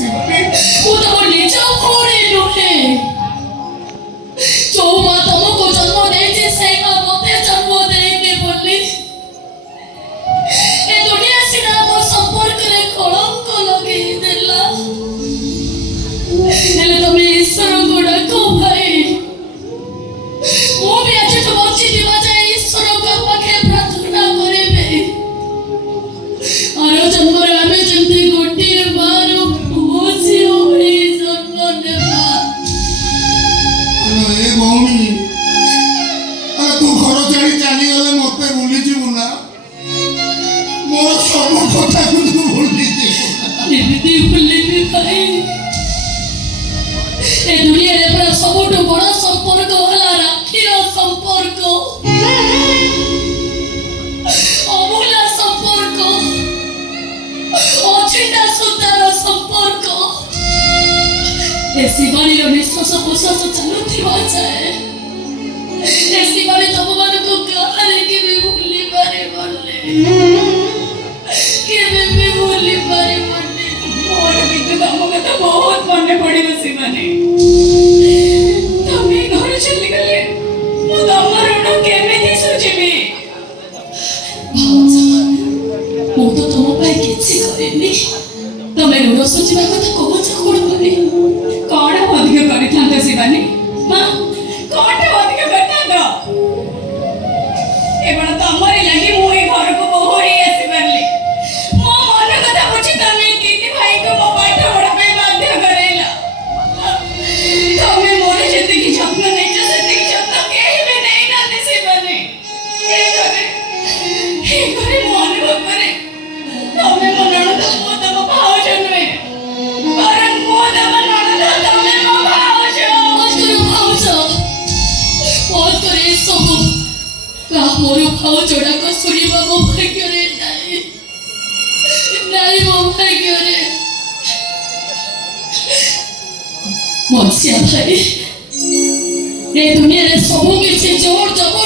ମୁଁ ତମ ନିଜ ଭଉଣୀ ନୁହେଁ। ଯୋଉ ମା ତମକୁ ଜନ୍ମ ଦେଇଛି ସେଇ ମା ମତେ ଜନ୍ମ ଦେଇନି ବୋଲି ଏ ଦୁନିଆ ସିନା ମୋ ସମ୍ପର୍କରେ କଳଙ୍କ ଲଗେଇ ଦେଲା। ହେଲେ ତମେ ଈଶ୍ୱରଙ୍କୁ ଡାକ ଭାଇ। ମୁଁ ବି ଆଜିଠୁ ବଞ୍ଚିଥିବା ଯାଏ ଈଶ୍ୱରଙ୍କ ପାଖେ ପ୍ରାର୍ଥନା କରିବି ଆର ଜନ୍ମରେ ଆମେ ଯେମିତି ଗୋଟିଏ ମାର ପୁଅ ଝିଅ ହୋଇ ଜନ୍ମ ନେବା। ଏ ଭଉଣୀ ତୁ ଘର ଛାଡ଼ି ଚାଲିଗଲେ ମତେ ଭୁଲିଯିବୁ ନା? ମୋର ସବୁ କଥାକୁ ତୁ ଭୁଲିଯିବୁ। ଏମିତି ଭୁଲିବି ଭାଇ? ଏ ଦୁନିଆରେ ପୁରା ସବୁଠୁ ବଡ଼ ସମ୍ପର୍କ ହେଲା ରାକ୍ଷୀର ସମ୍ପର୍କ, ଅମୂଲ୍ୟ ସମ୍ପର୍କ, ଅଛିଣ୍ଡା ସୂତାର ସମ୍ପର୍କ। ଏ ଶିବାନୀର ନିଶ୍ୱାସ ପ୍ରଶ୍ୱାସ ଚାଲୁଥିବା ଯାଏ ଏ ଶିବାନୀ ତମମାନଙ୍କୁ କାହାରେ କେବେ ଭୁଲି ପାରିବନି, କେବେ ବି ଭୁଲି ପାରିବନି। ମୋର କିନ୍ତୁ ତମ କଥା ବହୁତ ମନେ ପଡ଼ିବ ଶିବାନୀ। ତମେ ଘରେ ଚାଲିଗଲେ ମୁଁ ତମ ଋଣ କେମିତି ସୁଝିବି? ମୁଁ ତ ତମ ପାଇଁ କିଛି କରିନି, ତମେ ଋଣ ସୁଝିବା କଥା କହୁଛ କଣ କରି? କଣ ଅଧିକ କରିଥାନ୍ତ ଶିବାନୀ? ମା କଣଟା ଅଧିକ କରିଥାନ୍ତ? କେବଳ ତମରି ଲାଗି ମୁଁ ଏ ଘରକୁ ବୋହୂ ହେଇ ଆସିପାରିଲି। ମୋ ମନ କଥା ବୁଝି ତମେ ତିନି ଭାଇଙ୍କୁ ମୋ ପାଠ ପଢା ପାଇଁ ବାଧ୍ୟ କରାଇଲ। ତମେ ମୋର ଯେତିକି ଯତ୍ନ ନେଇଛ ସେତିକି ଯତ୍ନ କେହି ବି ନେଇନାହାନ୍ତି ଶିବାନୀ। ଏ ଘରେ ମୁଁ ଅନୁଭବ କରେ ତମେ ମୋ ନଣନ୍ଦ, ମୁଁ ତମ ଭାଉଜ ନୁହେଁ, ବରଂ ମୁଁ ତମ ନଣନ୍ଦ, ତମେ ମୋ ଭାଉଜ। ଭାଉଜ ଏସବୁ ମୋର ଭାଉଜ ଡାକ ଶୁଣିବା ମୋ ଭାଗ୍ୟରେ ନାହିଁ, ନାହିଁ ମୋ ଭାଗ୍ୟରେ। ମସିଆ ଭାଇ, ଏ ଦୁନିଆରେ ସବୁ କିଛି ଜୋର ଜବର